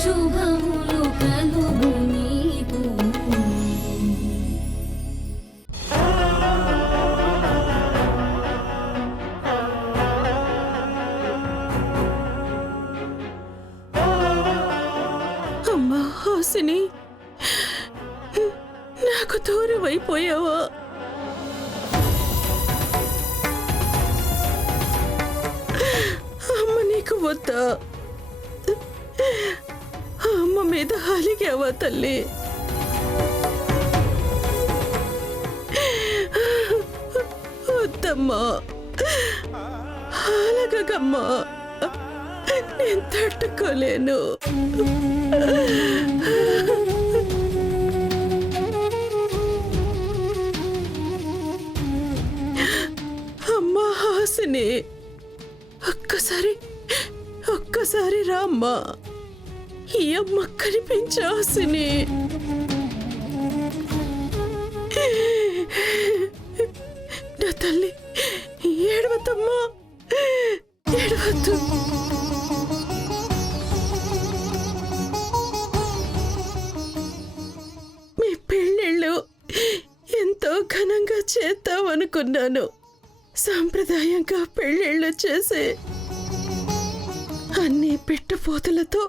శుభములు కలుగు నీకు. అమ్మా హాసిని, నాకు దూరం అయిపోయావా? అమ్మ నీకు వద్దా? అమ్మ మీద అలిగావా తల్లి? వద్దమ్మా, అలగమ్మా, నేను తట్టుకోలేను. అమ్మా హాసిని, ఒక్కసారి రామ్మా. ఈ అమ్మ కనిపించే హాసిని. నా తల్లి, ఏడవద్దమ్మా, ఏడవద్దు. మీ పెళ్ళిళ్ళు ఎంతో ఘనంగా చేద్దామనుకున్నాను. సాంప్రదాయంగా పెళ్ళిళ్ళు చేసి అన్ని పెట్టపోతలతో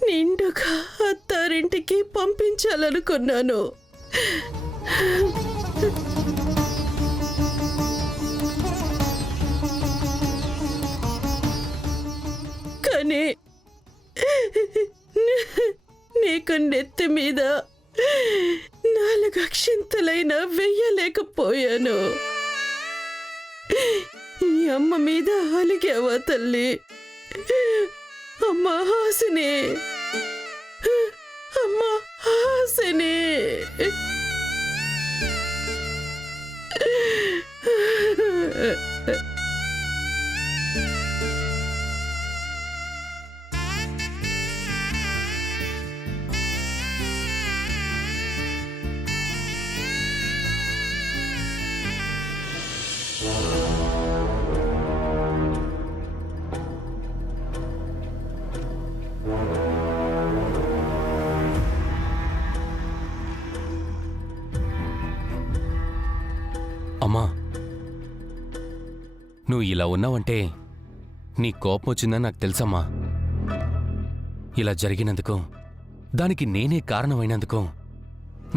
నిండుగా అత్తారింటికి పంపించాలనుకున్నాను. కానీ నీకు నెత్తి మీద 4 అక్షింతలైనా వెయ్యలేకపోయాను. ఈ అమ్మ మీద అలిగావా తల్లి? అమ్మ హాసిని, అమ్మ హాసిని. అమ్మా, నువ్వు ఇలా ఉన్నావంటే నీ కోపం వచ్చిందని నాకు తెలుసమ్మా. ఇలా జరిగినందుకు, దానికి నేనే కారణమైనందుకు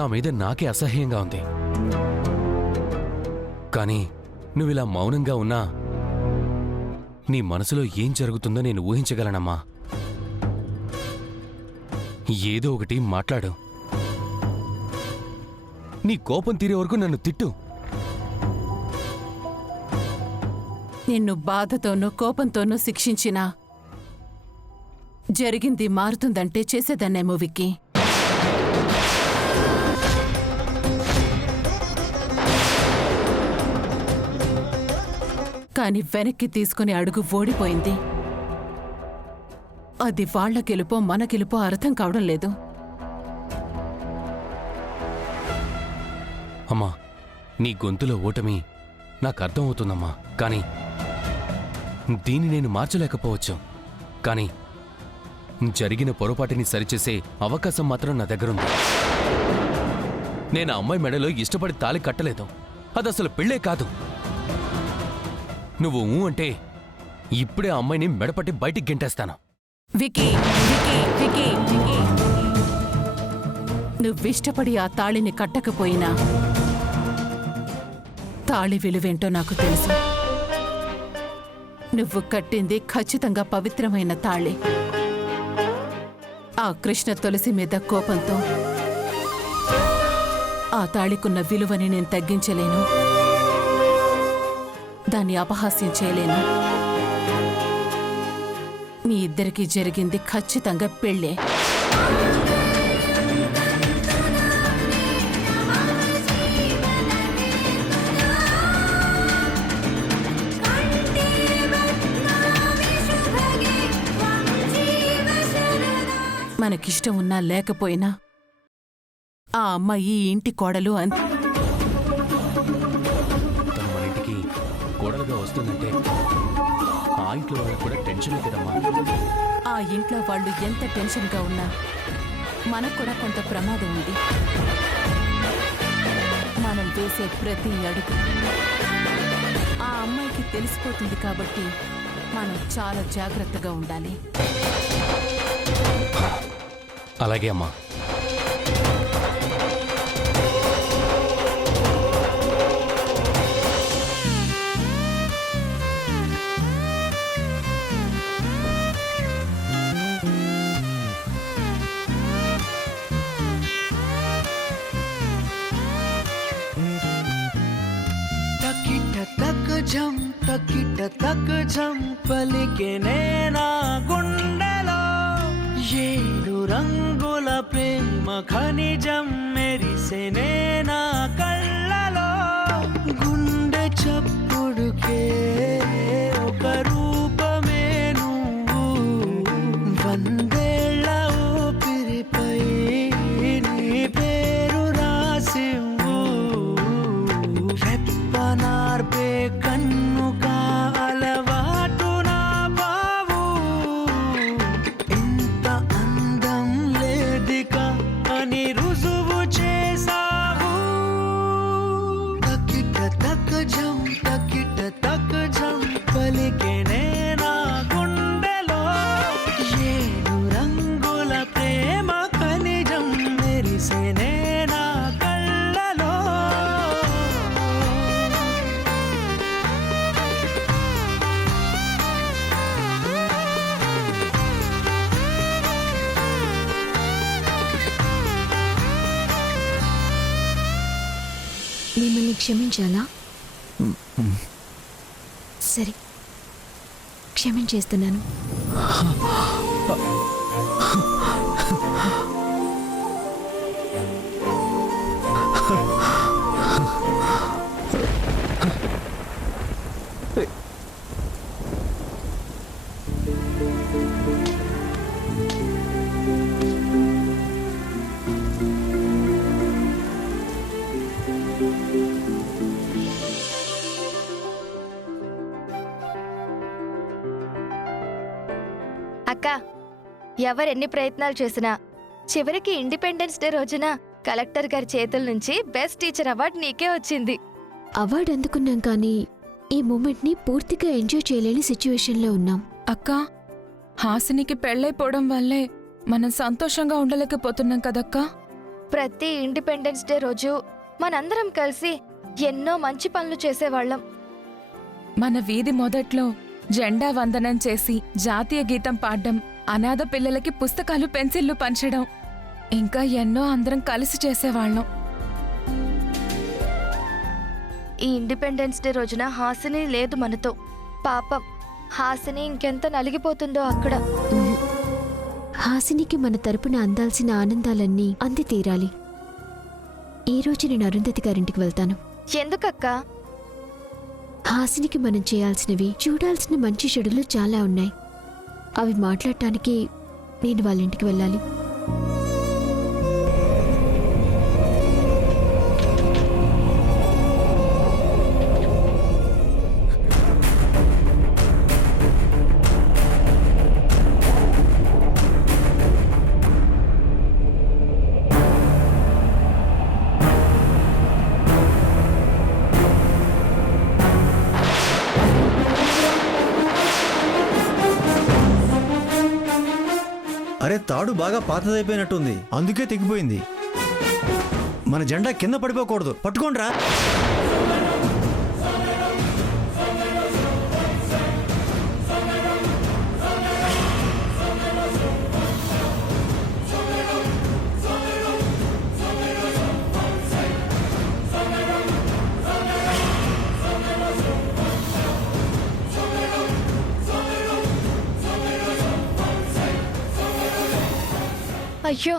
నా మీద నాకే అసహ్యంగా ఉంది. కానీ నువ్విలా మౌనంగా ఉన్నా నీ మనసులో ఏం జరుగుతుందో నేను ఊహించగలనమ్మా. ఏదో ఒకటి మాట్లాడు. నీ కోపం తీరే వరకు నన్ను తిట్టు. నిన్ను బాధతోనూ కోపంతోనూ శిక్షించినా జరిగింది మారుతుందంటే చేసేదాన్నేమో విక్కీ. కాని వెనక్కి తీసుకుని అడుగు ఓడిపోయింది. అది వాళ్ల గెలుపో మన గెలుపో అర్థం కావడం లేదు. అమ్మా, నీ గొంతులో ఓటమి నాకు అర్థమవుతుందమ్మా. కానీ దీన్ని నేను మార్చలేకపోవచ్చు. కానీ జరిగిన పొరపాటుని సరిచేసే అవకాశం మాత్రం నా దగ్గరుంది. నేను ఆ అమ్మాయి మెడలో ఇష్టపడి తాళి కట్టలేదు. అదసలు పెళ్ళే కాదు. నువ్వు అంటే ఇప్పుడే ఆ అమ్మాయిని మెడపట్టి బయటికి గెంటేస్తాను. వికీ, వికీ, వికీ, వికీ, నువ్విష్టపడి ఆ తాళిని కట్టకపోయినా తాళి విలువేంటో నాకు తెలుసు. నువ్వు కట్టింది ఖచ్చితంగా పవిత్రమైన తాళి. ఆ కృష్ణ తులసి మీద కోపంతో ఆ తాళికున్న విలువని నేను తగ్గించలేను, దాన్ని అపహాస్యం చేయలేను. మీ ఇద్దరికీ జరిగింది ఖచ్చితంగా పెళ్ళే. మనకిష్టం ఉన్నా లేకపోయినా ఆ అమ్మాయి ఈ ఇంటి కోడలు తను మన ఇంటికి కోడలుగా వస్తుందంటే ఆ ఇంట్లో వాళ్ళకి కూడా టెన్షనే కదమ్మా. ఆ ఇంట్లో వాళ్ళు ఎంత టెన్షన్గా ఉన్నా మనకు కూడా కొంత ప్రమాదం ఉంది. మనం వేసే ప్రతి అడుగు ఆ అమ్మాయికి తెలిసిపోతుంది కాబట్టి మనం చాలా జాగ్రత్తగా ఉండాలి. అలాగే అమ్మా. తకిట తక్ జం పలికే నేనా గుండెలో ఏడు రంగుల ప్రేమ ఖనిజం మెరిసే నేనా కళ్ళలో గుండె చప్పుడుకే ఒక రూపమే నువ్వు వందేళ్ల ఊపిరిపై నీ పేరు రాసివ్వు రెప్పనార్పే కన్ను కాలవాటు నా బావు ఇంత అందం లేదిక అని రుజువు చేసావు తకిట తక్ జం పలికే నేనా గుండెలో ఏడు రంగుల ప్రేమ ఖనిజం మెరిసే నేనా కళ్ళలో. మిమ్మల్ని క్షమించాలా? సరే, క్షమించేస్తున్నాను. అక్క, ఎవరెన్ని ప్రయత్నాలు చేసినా చివరికి ఇండిపెండెన్స్ డే రోజున కలెక్టర్ గారి చేతుల నుంచి బెస్ట్ టీచర్ అవార్డు నీకే వచ్చింది. అవార్డు అందుకున్నాం కానీ ఈ మూమెంట్ని పూర్తిగా ఎంజాయ్ చేయలేని సిచ్యువేషన్లో ఉన్నాం. అక్క, హాసినికి పెళ్ళైపోవడం వల్లే మనం సంతోషంగా ఉండలేకపోతున్నాం కదక్కా. ప్రతి ఇండిపెండెన్స్ డే రోజు మనందరం కలిసి ఎన్నో మంచి పనులు చేసేవాళ్ళం. మన వీధి మొదట్లో జెండా వందనం చేసి జాతీయ గీతం పాడ్డం, అనాథ పిల్లలకి పుస్తకాలు పెన్సిళ్లు పంచడం, ఇంకా ఎన్నో అందరం కలిసి చేసేవాళ్ళం. ఈ ఇండిపెండెన్స్ డే రోజున హాసిని లేదు మనతో. పాపం హాసిని ఇంకెంత నలిగిపోతుందో అక్కడ. హాసినికి మన తరపున అందాల్సిన ఆనందాలన్నీ అంది తీరాలి. ఈ రోజు నేను అరుంధతి గారింటికి వెళ్తాను. ఎందుకక్కా? హాసినికి మనం చేయాల్సినవి, చూడాల్సిన మంచి చెడులు చాలా ఉన్నాయి. అవి మాట్లాడటానికి నేను వాళ్ళ ఇంటికి వెళ్ళాలి. అరే, తాడు బాగా పాతదైపోయినట్టుంది, అందుకే తెగిపోయింది. మన జెండా కింద పడిపోకూడదు, పట్టుకోండ్రా. అయ్యో,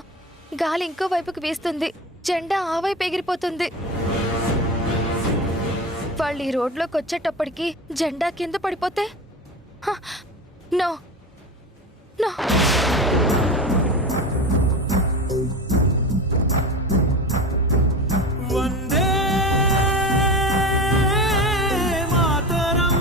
గాలి ఇంకో వైపుకి వీస్తుంది. జెండా ఆ వైపు ఎగిరిపోతుంది. వాళ్ళు ఈ రోడ్లోకి వచ్చేటప్పటికి జెండా కింద పడిపోతే నో నో. వందే మాతరం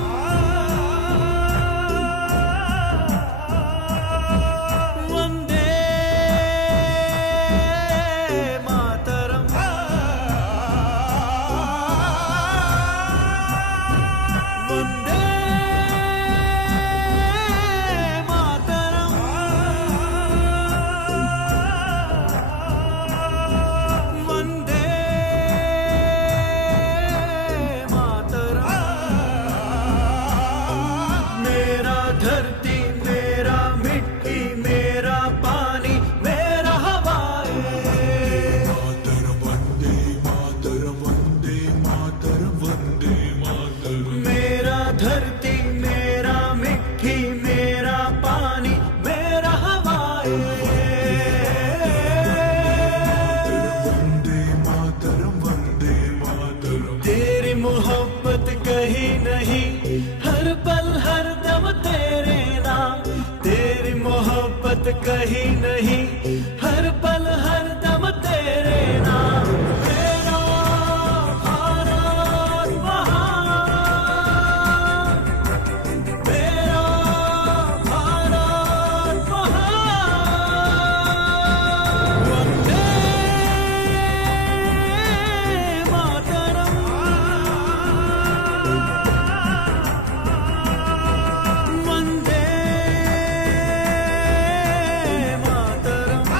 मिट्टी मेरा पानी मेरा हवाएं मेरा धरती मेरा मिट्टी मेरा पानी मेरा हवाएं तेरी मोहब्बत कहीं नहीं हर पल हर दम तेरे नाम तेरी मोहब्बत कहीं नहीं हर पल हर दम तेरे नाम तेरा भारत महान मेरा भारत महान वंदे मातरम वंदे मातरम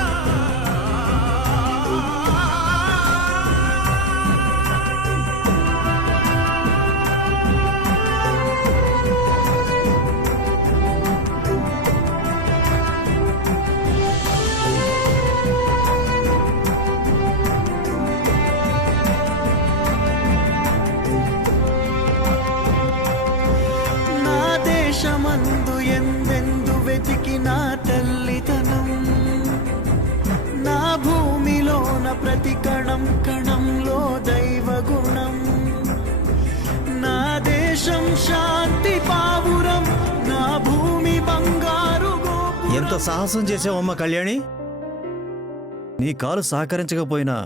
నా దేశమందు ఎందెందు వెతికి నా తల్లితనం నా భూమిలోన ప్రతి కణం కణంలో దైవ గుణం నా దేశం శాంతి పావురం నా భూమి బంగారు గోపురం. ఎంత సాహసం చేసావమ్మ కళ్యాణి నీ కాలు సహకరించకపోయినా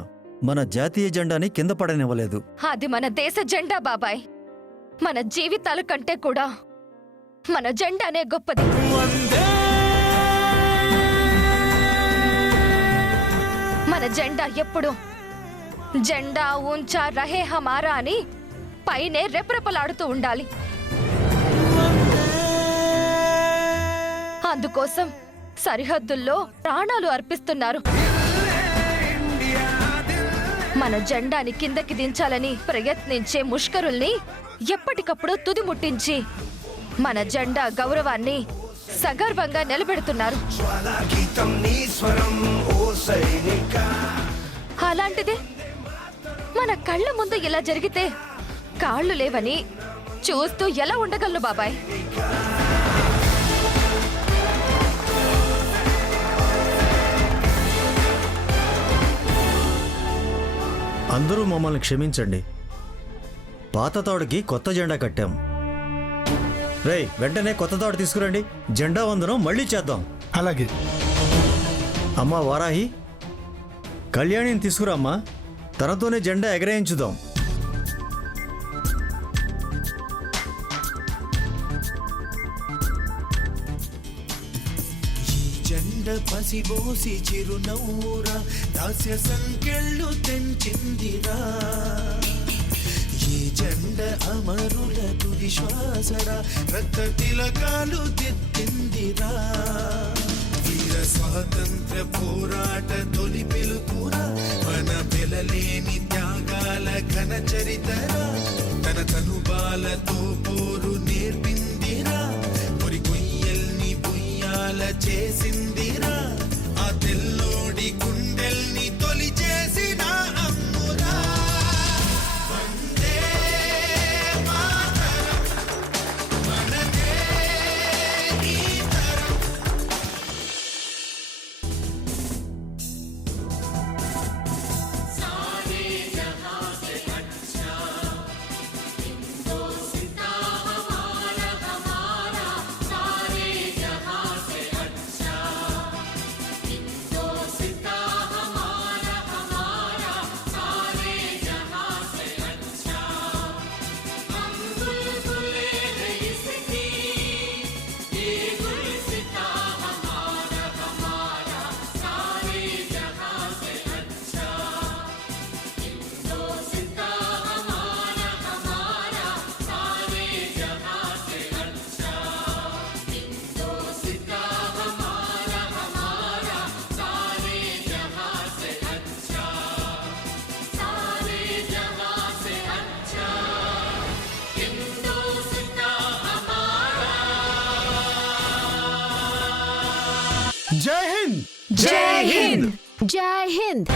మన జాతీయ జెండాని కింద పడనివ్వలేదు. అది మన దేశ జెండా బాబాయ్. మన జీవితాల కంటే కూడా మన జెండానే గొప్పది. వందే మన జెండా ఎప్పుడు జెండా ఊంచా రహే హమారా అని పైనే రెపరెపలాడుతూ ఉండాలి. అందుకోసం సరిహద్దుల్లో ప్రాణాలు అర్పిస్తున్నారు. మన జెండాని కిందకి దించాలని ప్రయత్నించే ముష్కరుల్ని ఎప్పటికప్పుడు తుదిముట్టించి మన జెండా గౌరవాన్ని సగర్వంగా నిలబెడుతున్నారు. అలాంటిదే మన కళ్ళ ముందు ఇలా జరిగితే కాళ్ళు లేవని చూస్తూ ఎలా ఉండగలను బాబాయ్? అందరూ మమ్మల్ని క్షమించండి. పాత తాడుకి కొత్త జెండా కట్టాం. రేయ్ వెంటనే కొత్త తాడు తీసుకురండి. జెండా వందనం మళ్ళీ చేద్దాం. అలాగే. అమ్మా వారాహి, కళ్యాణిని తీసుకురామ్మా. తనతోనే జెండా ఎగరేయించుదాం. జెండ పసిబోసి చిరునవ్వురా దాస్య సంకెళ్ళు తెంచిందిరా ఈ జెండ అమరుల తుది శ్వాసరా రక్త తిలకాలు దిద్దిందిరా వీర స్వాతంత్ర పోరాట తొలి పిలుపురా మన వెలలేని త్యాగాల ఘన చరితరా తన తనుబాలతో పోరు నేర్పిందిరా పొరి కొయ్యల్ని బుయ్యాల చేసిందిరా ఆ తెల్లోడి గుండెల్ని తొలి చేసిన అమ్మురా వందే మాతరం మనదే ఈ తరం జై హింద్. జై హింద్. జై హింద్.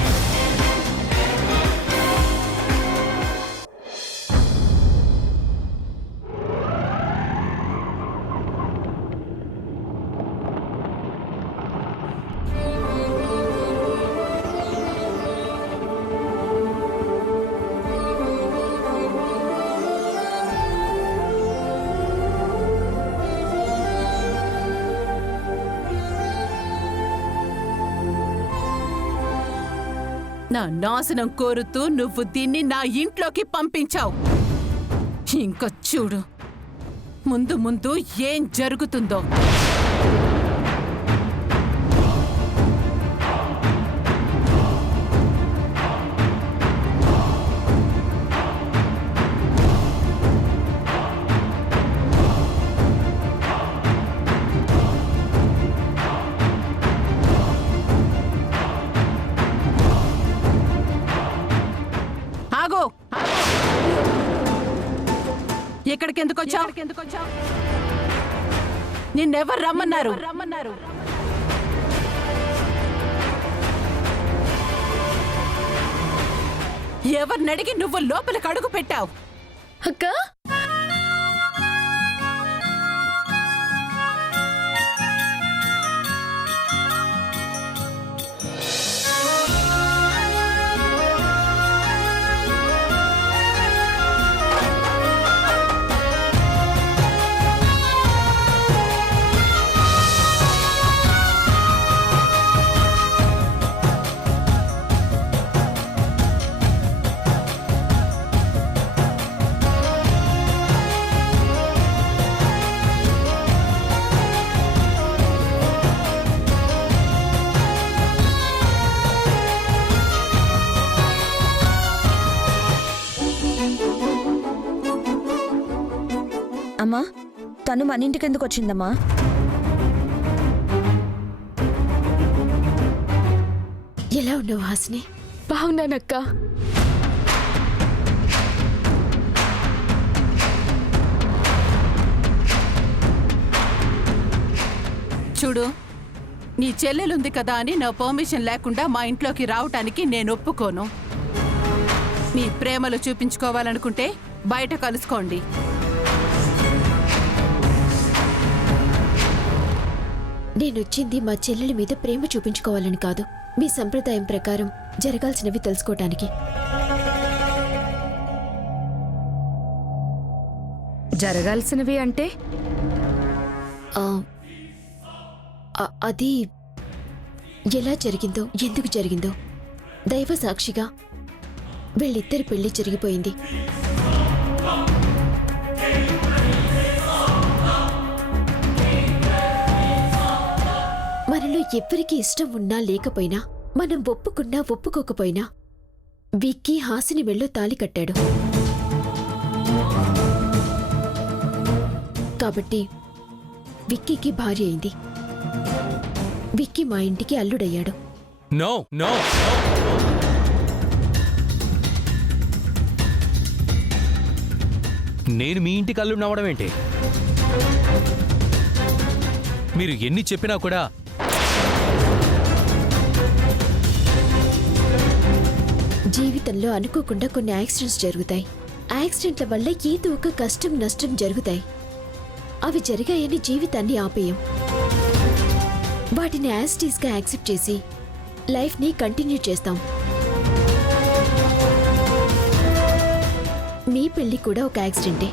నా నాశనం కోరుతూ నువ్వు దీన్ని నా ఇంట్లోకి పంపించావు. ఇంకా చూడు ముందు ముందు ఏం జరుగుతుందో. ఆగో, ఎక్కడికెందుకు వచ్చావు? నిన్నెవరు రమ్మన్నారు? ఎవరినడిగి నువ్వు లోపలికి అడుగు పెట్టావు? అక్క అమ్మా, తను మన ఇంటికి ఎందుకు వచ్చిందమ్మా? ఎలా ఉన్నావు హాసిని? బాగున్నానక్క. చూడు, నీ చెల్లెలుంది కదా అని నా పర్మిషన్ లేకుండా మా ఇంట్లోకి రావటానికి నేను ఒప్పుకోను. మీ ప్రేమలు చూపించుకోవాలనుకుంటే బయట కలుసుకోండి. నేనొచ్చింది మా చెల్లెలి మీద ప్రేమ చూపించుకోవాలని కాదు, మీ సంప్రదాయం ప్రకారం జరగాల్సినవి తెలుసుకోవటానికి. జరగాల్సినవి అంటే అది ఎలా జరిగిందో, ఎందుకు జరిగిందో దైవ సాక్షిగా వీళ్ళిద్దరి పెళ్లి జరిగిపోయింది. మనలో ఎవ్వరికి ఇష్టం ఉన్నా లేకపోయినా, మనం ఒప్పుకున్నా ఒప్పుకోకపోయినా విక్కీ హాసిని మెళ్ళో తాళి కట్టాడు. కాబట్టి విక్కీకి భార్య అయింది. విక్కీ మా ఇంటికి అల్లుడయ్యాడు. నో నో నేను మీ ఇంటికి అల్లుడు నవ్వడం ఏంటి? మీరు ఎన్ని చెప్పినా కూడా జీవితంలో అనుకోకుండా కొన్ని యాక్సిడెంట్స్ జరుగుతాయి. యాక్సిడెంట్ల వల్ల ఏదో ఒక కష్టం నష్టం జరుగుతాయి. అవి జరిగాయని జీవితాన్ని ఆపేయం. వాటిని యాజ్ ఇట్ ఈస్గా యాక్సెప్ట్ చేసి లైఫ్ని కంటిన్యూ చేస్తాం. మీ పెళ్లి కూడా ఒక యాక్సిడెంటే.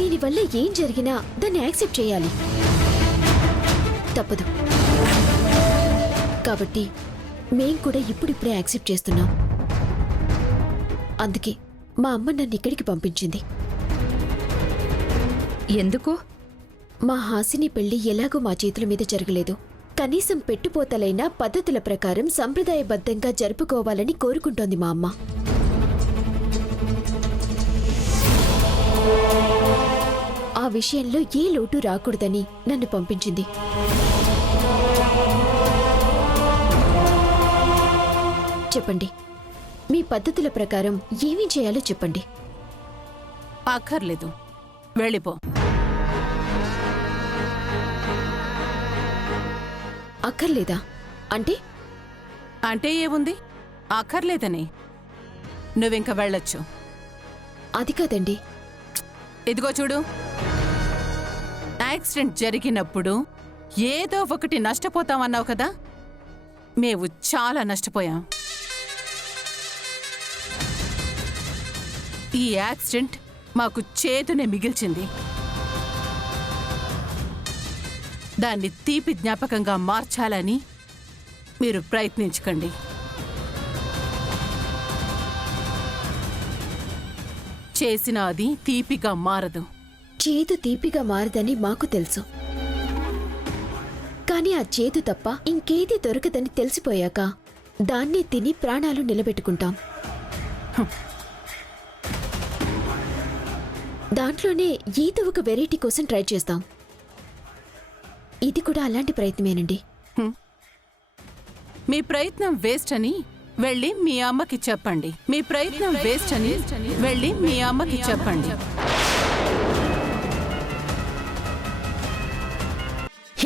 దీనివల్ల ఏం జరిగినా దాన్ని యాక్సెప్ట్ చేయాలి, తప్పదు. కాబట్టి మేం కూడా ఇప్పుడిప్పుడే యాక్సెప్ట్ చేస్తున్నాం. అందుకే మా అమ్మ నన్ను ఇక్కడికి పంపించింది. ఎందుకు? మా హాసిని పెళ్లి ఎలాగో మా చేతుల మీద జరగలేదు. కనీసం పెట్టుపోతలైన పద్ధతుల ప్రకారం సంప్రదాయబద్ధంగా జరుపుకోవాలని కోరుకుంటోంది మా అమ్మ. ఆ విషయంలో ఏ లోటు రాకూడదని నన్ను పంపించింది. చెప్పండి, మీ పద్ధతుల ప్రకారం ఏమీ చేయాలో చెప్పండి. అక్కర్లేదు, వెళ్ళిపో. అక్కర్లేదా అంటే? అంటే ఏముంది, అక్కర్లేదని. నువ్వింక వెళ్ళొచ్చు. అది కాదండి. ఇదిగో చూడు, యాక్సిడెంట్ జరిగినప్పుడు ఏదో ఒకటి నష్టపోతామన్నావు కదా, మేము చాలా నష్టపోయాం. ఈ యాక్సిడెంట్ మాకు చేదునే మిగిల్చింది. దాన్ని తీపి జ్ఞాపకంగా మార్చాలని మీరు ప్రయత్నించకండి. చేసిన అది తీపిగా మారదు. చేదు తీపిగా మారదని మాకు తెలుసు, కానీ ఆ చేదు తప్ప ఇంకేది దొరకదని తెలిసిపోయాక దాన్ని తిని ప్రాణాలు నిలబెట్టుకుంటాం. దాంట్లోనే ఏదో ఒక వెరైటీ కోసం ట్రై చేస్తాం. ఇది కూడా అలాంటి ప్రయత్నమేనండి. మీ ప్రయత్నం వేస్ట్ అని వెళ్ళి మీ అమ్మకి చెప్పండి. మీ ప్రయత్నం వేస్ట్ అని వెళ్ళి మీ అమ్మకి చెప్పండి.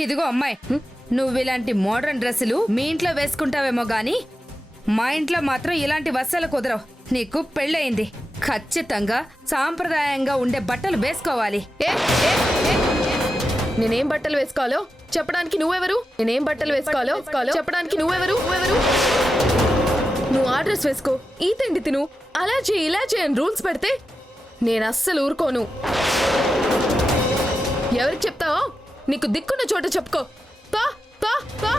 ఇదిగో అమ్మాయి, నువ్వు ఇలాంటి మోడర్న్ డ్రెస్సులు మీ ఇంట్లో వేసుకుంటావేమో గాని మా ఇంట్లో మాత్రం ఇలాంటి వస్సలు కుదరవు. నీకు పెళ్ళయింది, ఖచ్చితంగా సాంప్రదాయంగా ఉండే బట్టలు వేసుకోవాలి. నేనేం బట్టలు వేసుకోవాలో చెప్పడానికి నువ్వెవరు? నేనేం బట్టలు వేసుకోవాలో చెప్పడానికి నువ్వెవరు? నువ్వు ఆ డ్రెస్ వేసుకో, ఈ తిండి తిను, అలా చేయి ఇలా చేయని రూల్స్ పెడితే నేను అస్సలు ఊరుకోను. ఎవరికి చెప్తావో నీకు దిక్కున్న చోట చెప్పుకో. తా తా తా